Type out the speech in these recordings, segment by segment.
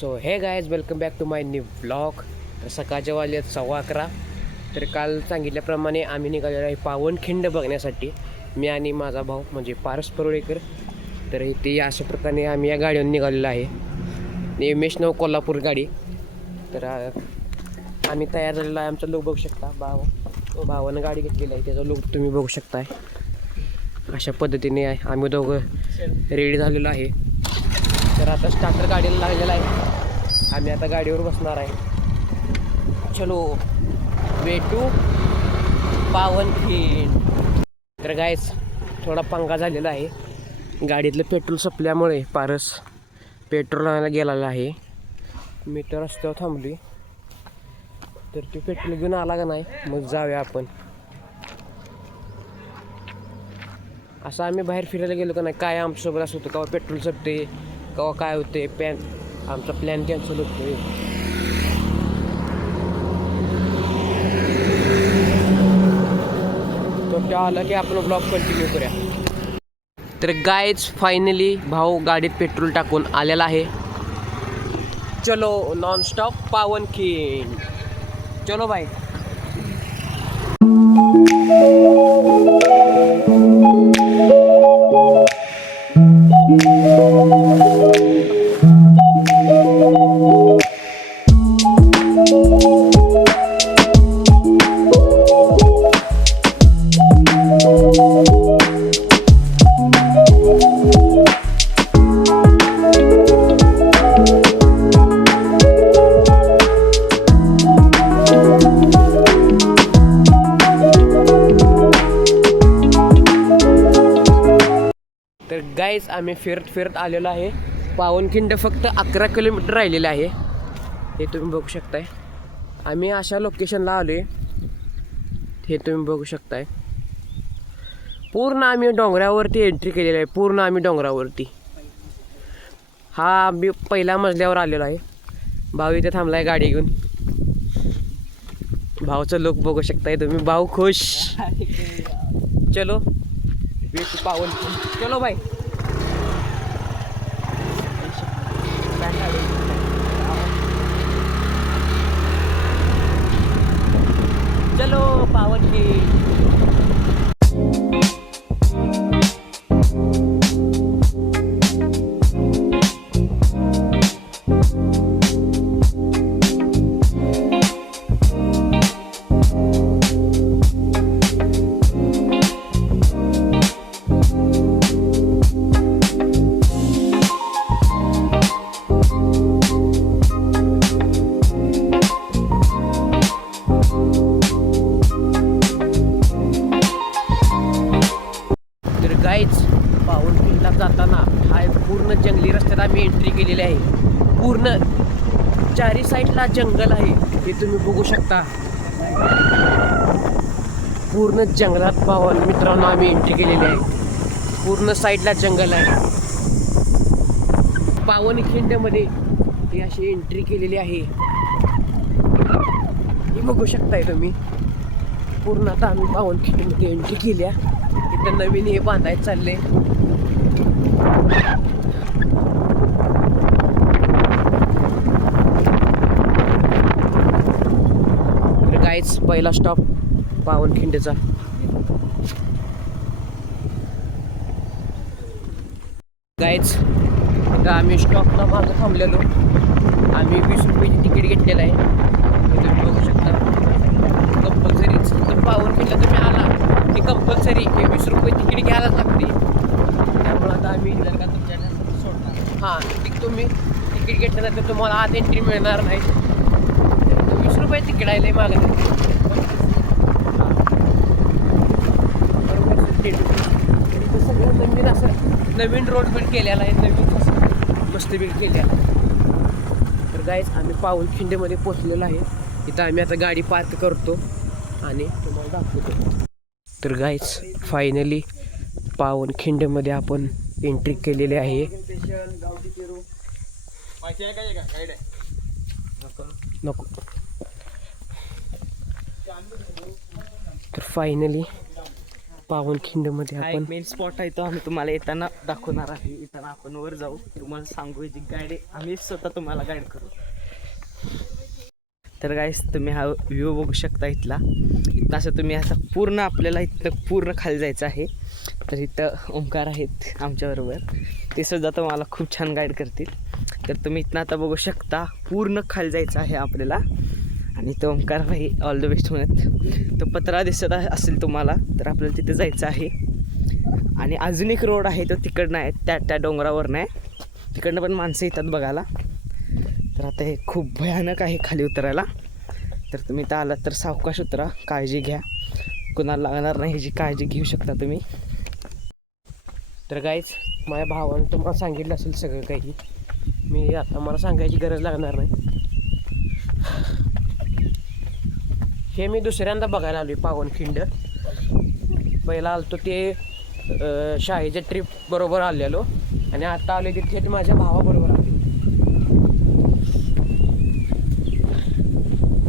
So hey guys welcome back to my new blog. तर सकाळच्या वाजले 11:15. तर काल सांगितल्याप्रमाणे आम्ही निघालेलो आहे पावनखिंड बघण्यासाठी, मी आणि माझा भाऊ म्हणजे पारस परुळेकर. तर इथे अशा प्रकारे आम्ही या गाडीवर निघालेलो आहे, MS9 कोल्हापूर गाडी. तर आम्ही तयार झालेलो आहे. आमचा लुक बघू शकता, भावानं गाडी घेतलेली आहे, त्याचा लुक तुम्ही बघू शकताय. अशा पद्धतीने आम्ही दोघं रेडी झालेलो आहे. तर आता स्टार्टर गाडीला लागलेला आहे, आम्ही आता गाडीवर बसणार आहे. चलो वे टू पावनखिंड. तर गायस थोडा पंगा झालेला आहे, गाडीतलं पेट्रोल संपल्यामुळे पारस पेट्रोल आणायला गेलेला आहे. मी तर रस्त्यावर थांबली, तर तो पेट्रोल घेऊन आला का नाही मग जाऊया आपण. असं आम्ही बाहेर फिरायला गेलो का नाही, काय आमच्यासोबत असं होतं, केव्हा पेट्रोल संपते, केव्हा काय होते, आमचा प्लॅन कॅन्सल होतो. तो आला की आपण ब्लॉग कंटिन्यू करूया. तर गायज फायनली भाऊ गाडीत पेट्रोल टाकून आलेला आहे. चलो नॉनस्टॉप पावनखिंड, चलो भाई. तर गाईज आम्ही फिरत आलेलो आहे. पावनखिंड फक्त 11 किलोमीटर राहिलेलं आहे, हे तुम्ही बघू शकताय. आम्ही अशा लोकेशनला आलो आहे, हे तुम्ही बघू शकताय. पूर्ण आम्ही डोंगरावरती एंट्री केलेली आहे, पूर्ण आम्ही डोंगरावरती. हा आम्ही पहिल्या मजल्यावर आलेलो आहे. भाऊ इथे थांबला आहे गाडी घेऊन. भाऊचं लुक बघू शकताय तुम्ही, भाऊ खुश. चलो पावनखिंड, चलो भाई. चलो पावनखिंड. गाईज पावनखिंडला जाताना हा पूर्ण जंगली रस्त्यात आम्ही एंट्री केलेली आहे. पूर्ण चारी साईडला जंगल आहे, हे तुम्ही बघू शकता. पूर्ण जंगलात मित्रांनो आम्ही एंट्री केलेली आहे. पूर्ण साईडला जंगल आहे. पावनखिंडमध्ये ही अशी एंट्री केलेली आहे, हे बघू शकताय तुम्ही. पूर्ण आता आम्ही पावनखिंडमध्ये एंट्री केली आहे. इथं नवीन हे बांधायचं चालले. गाईज पहिला स्टॉप पावनखिंडचा. गाईज आता आम्ही स्टॉपला मागं थांबलेलो. आम्ही 20 रुपयाची तिकीट घेतलेलं आहे, हे तुम्ही बघू शकता. कंपल्सरी पावनखिंडला तुम्ही आला की कंपल्सरी 20 रुपये तिकीट घ्यायलाच लागते. त्यामुळे आता आम्ही जर का तुमच्याकडे सोडणार, हां तुम्ही तिकीट घेतल्यानंतर तुम्हाला आत एंट्री मिळणार नाही. 20 रुपये तिकीट आहे मागं. बरोबर सगळं नवीन असं नवीन रोड पण केलेला आहे, नवीन असं मस्तपैकी केलेला. तर गाईज आम्ही पावनखिंडमध्ये पोचलेलो आहे. इथं आम्ही आता गाडी पार्क करतो आणि तुम्हाला दाखवतो. तर गाईज फायनली पावनखिंडमध्ये आपण एंट्री केलेली आहे. नको. तर फायनली पावनखिंडमध्ये हा आपण एक मेन स्पॉट आहे, तो आम्ही तुम्हाला येताना दाखवणार आहे. येताना आपण वर जाऊ, तुम्हाला सांगू याची गाईड आम्ही स्वतः तुम्हाला गाईड करू. तर गाईस तुम्ही हा व्ह्यू बघू शकता इथला. इथं असं तुम्ही असं पूर्ण आपल्याला इथं पूर्ण खाली जायचं आहे. तर इथं ओंकार आहेत आमच्याबरोबर, ते सुद्धा तुम्हाला खूप छान गाईड करतील. तर तुम्ही इथनं आता बघू शकता पूर्ण खाली जायचं आहे आपल्याला. आणि तो ओंकार भाई ऑल द बेस्ट म्हणत. तो पत्रा दिसत असेल तुम्हाला, तर आपल्याला तिथे जायचं आहे. आणि अजून एक रोड आहे, तो तिकडनं आहे, त्या डोंगरावर नाही, तिकडनं पण माणसं येतात बघायला. तर आता हे खूप भयानक आहे खाली उतरायला. तर तुम्ही इथं आलात तर सावकाश उतरा, काळजी घ्या, कुणाला लागणार नाही ह्याची काळजी घेऊ शकता तुम्ही. तर गाईच माझ्या भावानं तुम्हाला सांगितलं असेल सगळं काही. मी आता मला सांगायची गरज लागणार नाही. हे मी दुसऱ्यांदा बघायला आलो आहे पावनखिंड. पहिला आलो ते शाळेच्या ट्रिप बरोबर आलेलो, आणि आता आलो तिथे माझ्या भावाबरोबर आलो.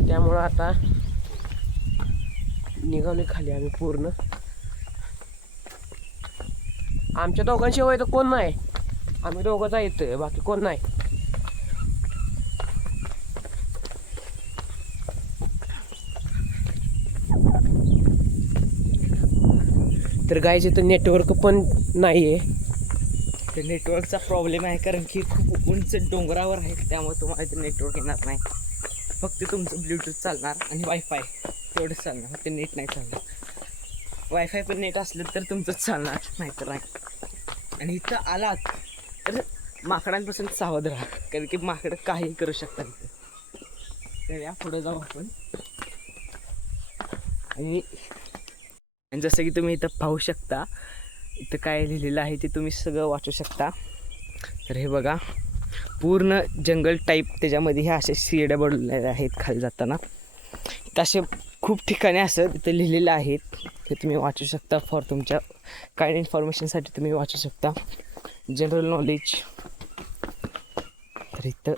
त्यामुळं आता निघालो खाली आम्ही पूर्ण. आमच्या दोघांशिवाय तर कोण नाही, आम्ही दोघंच येतोय, बाकी कोण नाही. तर गायचं इथं नेटवर्क पण नाही आहे. ते नेटवर्कचा प्रॉब्लेम आहे, कारण की खूप उंच डोंगरावर आहे, त्यामुळे तुम्हाला इथे नेटवर्क येणार नाही. फक्त तुमचं ब्ल्यूटूथ चालणार आणि वायफाय तेवढंच चालणार, ते नेट नाही चालणार. वायफाय पण नेट असलं तर तुमचंच चालणार, नाहीतर नाही. आणि इथं आलात तर माकडांपासून सावध राहा, कारण की माकडं काही करू शकतात इथं. तर या पुढे जाऊ आपण. आणि जसं की तुम्ही इथं पाहू शकता, इथं काय लिहिलेलं आहे ते तुम्ही सगळं वाचू शकता. तर हे बघा, पूर्ण जंगल टाईप, त्याच्यामध्ये ह्या अशा शिड्या बनवलेल्या आहेत खाली जाताना. तसे खूप ठिकाणी असं तिथं लिहिलेलं आहेत, हे तुम्ही वाचू शकता. फॉर तुमच्या काही इन्फॉर्मेशनसाठी तुम्ही वाचू शकता, जनरल नॉलेज. तर इथं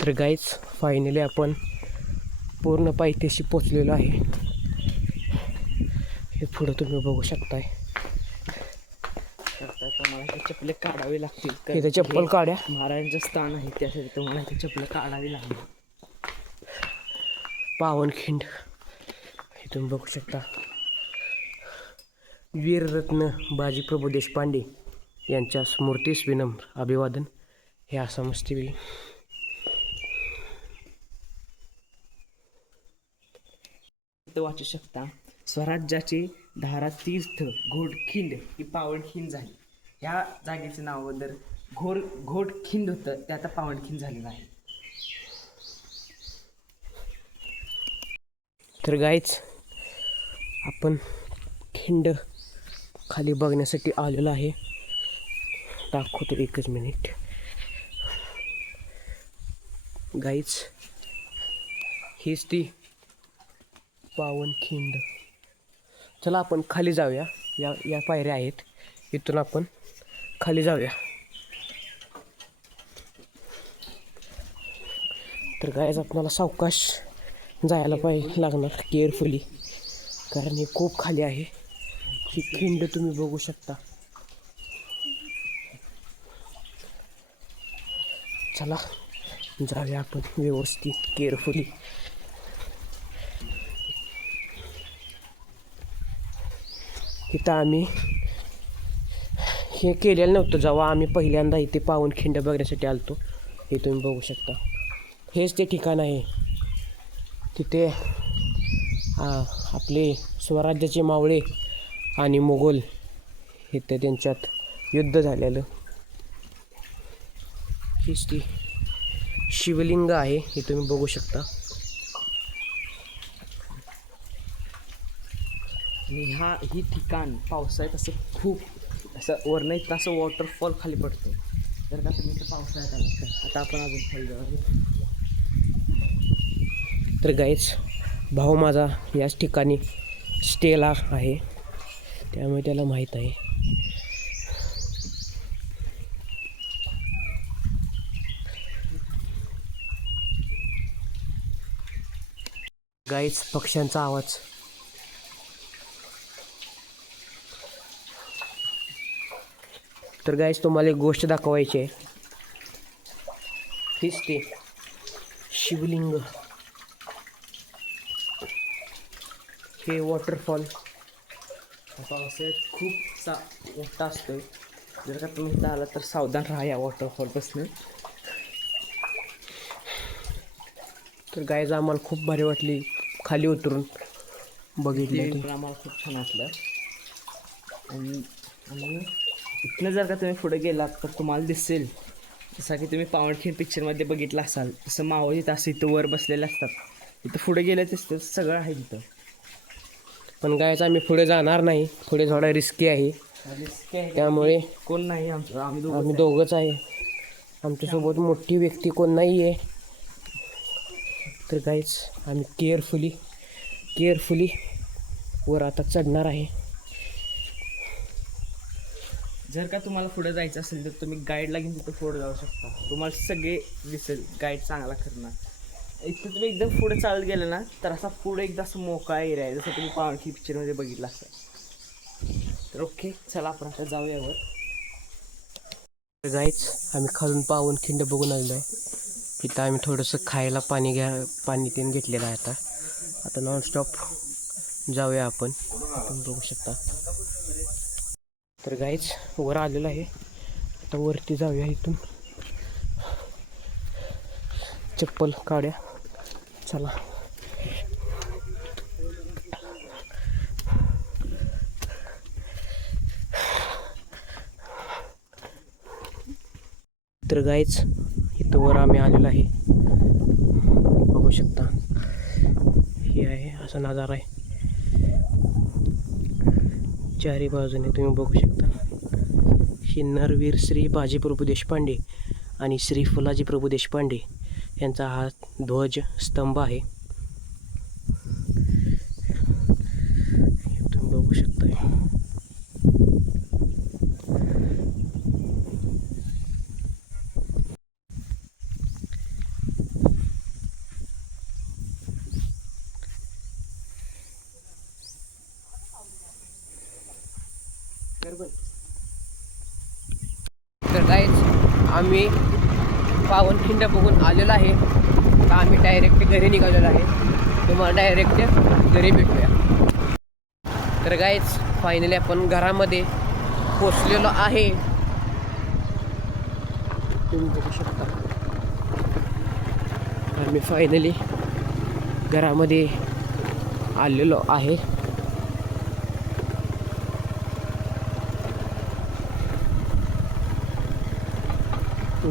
तर गाईज फायनली आपण पूर्ण पायथ्याशी पोचलेलो आहे. हे पुढं तुम्ही बघू शकताय. तुम्हाला ते चपले काढावे लागतील, इथं चप्पल काढ्या. महाराजांचं स्थान आहे, त्यासाठी तुम्हाला ते चपले काढावी लागेल. पावनखिंड हे तुम्ही बघू शकता. वीररत्न बाजीप्रभू देशपांडे यांच्या स्मृतीस विनम्र अभिवादन, हे असं मस्ती. वाचू शकता, स्वराज्याचे धारा तीर्थ घोडखिंड ही पावनखिंड झाली. ह्या जागेचं नाव अगोदर घोडखिंड होतं, ते आता पावनखिंड झालेलं आहे. तर गाईच आपण खिंड खाली बघण्यासाठी आलेलो आहे. दाखवतो, एकच मिनिट. गाईच हीच ती पावनखिंड. चला आपण खाली जाऊया. या पायऱ्या आहेत, इथून आपण खाली जाऊया. तर गाईज आपल्याला सावकाश जायला लागणार, केअरफुली, कारण हे खूप खाली आहे. ही खिंड तुम्ही बघू शकता. चला जाऊया आपण व्यवस्थित, केअरफुली. इथं आम्ही हे केलेलं नव्हतं जेव्हा आम्ही पहिल्यांदा इथे पावनखिंड बघण्यासाठी आलतो. हे तुम्ही बघू शकता, हेच ते ठिकाण आहे. तिथे आपले स्वराज्याचे मावळे आणि मोगल इथे त्यांच्यात युद्ध झालेलं. हीच ती शिवलिंग आहे, हे तुम्ही बघू शकता. आणि ही ठिकाण पावसाळ्यात असं खूप असं वरनं इथं असं वॉटरफॉल खाली पडतो. जर का तुम्ही इथं पावसाळ्यात आला तर आता आपण अजून खाली जाऊ. तर गाईच भाऊ माझा याच ठिकाणी स्टेला आहे, त्यामुळे त्याला माहीत आहे. गाईच पक्ष्यांचा आवाज. तर गाईज तुम्हाला एक गोष्ट दाखवायची आहे. हीच ते शिवलिंग, हे वॉटरफॉल पावसाळ्यात खूप मोठा असतोय. जर का तुम्ही इथं आला तर सावधान राहा या वॉटरफॉलपासून. तर गाईज आम्हाला खूप भारी वाटली खाली उतरून बघितलं ते. आम्हाला खूप छान वाटलं. आणि इथनं जर का तुम्ही पुढे गेलात तर तुम्हाला दिसेल, जसं की तुम्ही पावनखिंड पिक्चरमध्ये बघितलं असाल तसं मावळ इथं असं इथं वर बसलेले असतात. इथं पुढे गेलं दिसतं सगळं आहे तिथं. पण गाईज आम्ही पुढे जाणार नाही, पुढे थोडा रिस्की आहे. त्यामुळे कोण नाही आम्ही दोघंच आहे. आमच्यासोबत मोठी व्यक्ती कोण नाही आहे. तर गाईज आम्ही केअरफुली वर आता चढणार आहे. जर का तुम्हाला पुढे जायचं असेल तर तुम्ही गाईडला घेऊन तिथं पुढे जाऊ शकता. तुम्हाला सगळे दिसेल, गाईड चांगला करणार. इथं तुम्ही एकदम पुढे चालत गेलं ना तर असा पुढे एकदा असं मोकळा एरिया आहे, जसं तुम्ही पावनखिंड पिक्चरमध्ये बघितलं असेल. तर ओके, चला आपण आता जाऊया वर. तर गाईज आम्ही खालून पावनखिंड बघून आलेलो आहे. इथं आम्ही थोडंसं खायला पाणी तेन घेतलेलं आहे. आता नॉनस्टॉप जाऊया आपण. तुम्ही बघू शकता. तर गाईज वर आलेलं आहे. आता वरती जाऊया. इथून चप्पल काढ्या, चला. तर गाईज इथं वर आम्ही आलेलो आहे. बघू शकता, हे आहे असा नजारा आहे. चारी बाजूने तुम्ही बघू शकता. ही नरवीर श्री बाजीप्रभू देशपांडे आणि श्री फुलाजी प्रभू देशपांडे यांचा हा ध्वज स्तंभ आहे. तुम्ही बघू शकता. तर गाईज आम्ही पावनखिंड बघून आलेलो आहे. आता आम्ही डायरेक्ट घरी निघालेलो आहे. तुम्हाला डायरेक्ट घरी भेटूया. तर गाईज फायनली आपण घरामध्ये पोचलेलो आहे. तुम्ही बघू शकता, आम्ही फायनली घरामध्ये आलेलो आहे.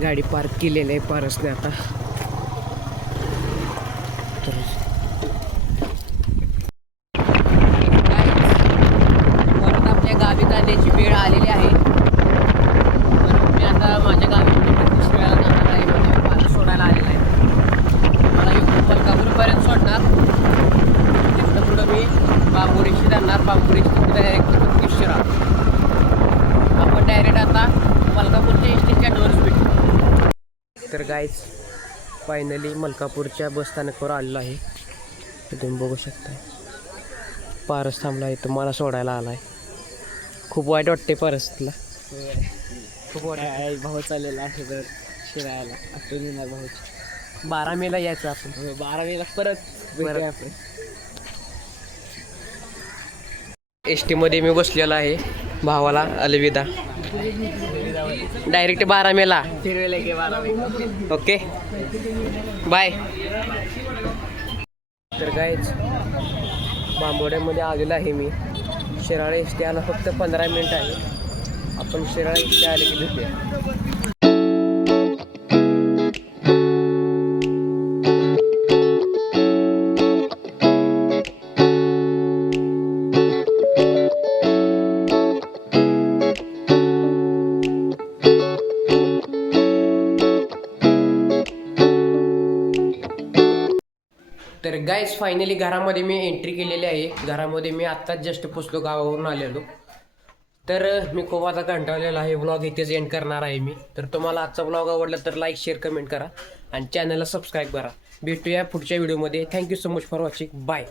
गाडी पार्क केलेली आहे पारसने आता. तर परत आपल्या गावी जाण्याची वेळ आलेली आहे. म्हणून मी आता माझ्या गावी दुसऱ्या जाणार आहे. म्हणजे पारस सोडायला आलेला आहे. मला इकडून मलकापूरपर्यंत सोडणार. तिथं पुढं मी बांबोरीशी जाणार. बांबोरीशी डायरेक्ट शिरा. आपण डायरेक्ट आता मलकापूरच्या एसटीच्या डोअर्स भेटू. तर गाईज फायनली मलकापूरच्या बसस्थानकावर आलेलो आहे. तुम्ही बघू शकता, पारस थांबला आहे. तर मला सोडायला आला आहे. खूप वाईट वाटते पारस तुला. खूप वाईट. भाऊ चाललेला आहे तर शिरायला. आठवण येणार भाऊची. 12 मेला यायचं आपण. 12 मेला परत भेटूया आपण. एस टीमध्ये मी बसलेला आहे. भावाला अलविदा. डायरेक्ट 12 मेला. फिरवेला की 12 मे. Okay, bye. तर गाईज बांबोड्यामध्ये आलेलो आहे मी. शिराळा एस टी आला फक्त 15 मिनिट आहे. आपण शिराळा एस टी आले की भेटूया. तर गाईज फायनली घरामध्ये मी एंट्री केलेली आहे. घरामध्ये मी आत्ताच जस्ट पोचलो, गावावरून आलेलो. तर मी खूप आता कंटाळलेलो आहे. व्लॉग इथेच एंड करणार आहे मी. तर तुम्हाला आजचा व्लॉग आवडला तर लाईक शेअर कमेंट करा आणि चॅनलला सबस्क्राईब करा. भेटूया पुढच्या व्हिडिओमध्ये. Thank you so much for watching. Bye.